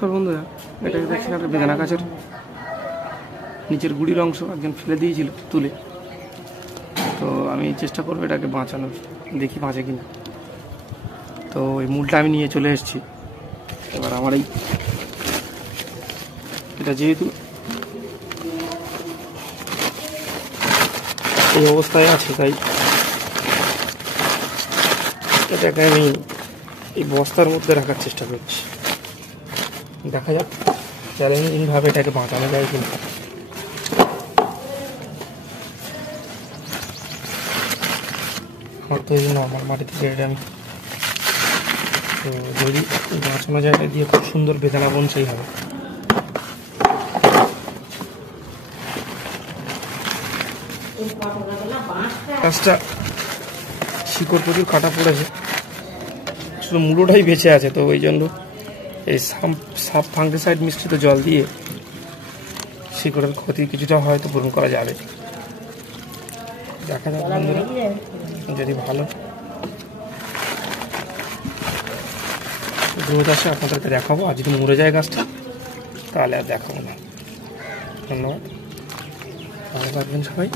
নমস্কার বন্ধুরা, এটাকে দেখছেন একটা বেদানা গাছের নিচের গুড়ির অংশ একজন ফেলে দিয়েছিল তুলে। তো আমি চেষ্টা করবো এটাকে বাঁচানোর, দেখি বাঁচে কিনা। তো এই মূলটা আমি নিয়ে চলে এসেছি। এবার আমার এটা যেহেতু এই অবস্থায় আছে, তাই এটাকে আমি এই বস্তার মধ্যে রাখার চেষ্টা করছি। দেখা যাক চ্যালেঞ্জিংভাবে এটাকে বাঁচানো যায় কিনা। আমার তো এই নর্মাল মাটি থেকে এটা আমি, তো যদি বাঁচানো যায় দিয়ে খুব সুন্দর বেদানা বন সেই হবে। গাছটা শিকড় প্রচুর কাটা পড়েছে, শুধু মূলোটাই বেঁচে আছে। তো ওই জন্য এই সাব ফাঙ্গিসাইড মিশ্রিত জল দিয়ে শিকড়ের ক্ষতি কিছুটা হয়তো পূরণ করা যাবে। দেখা যাক বন্ধুরা, যদি ভালো গ্রোথ আসে আপনাদেরকে দেখাবো। আর যদি মরে যায় গাছটা তাহলে আর দেখাবো না। ধন্যবাদ, ভালো থাকবেন সবাই।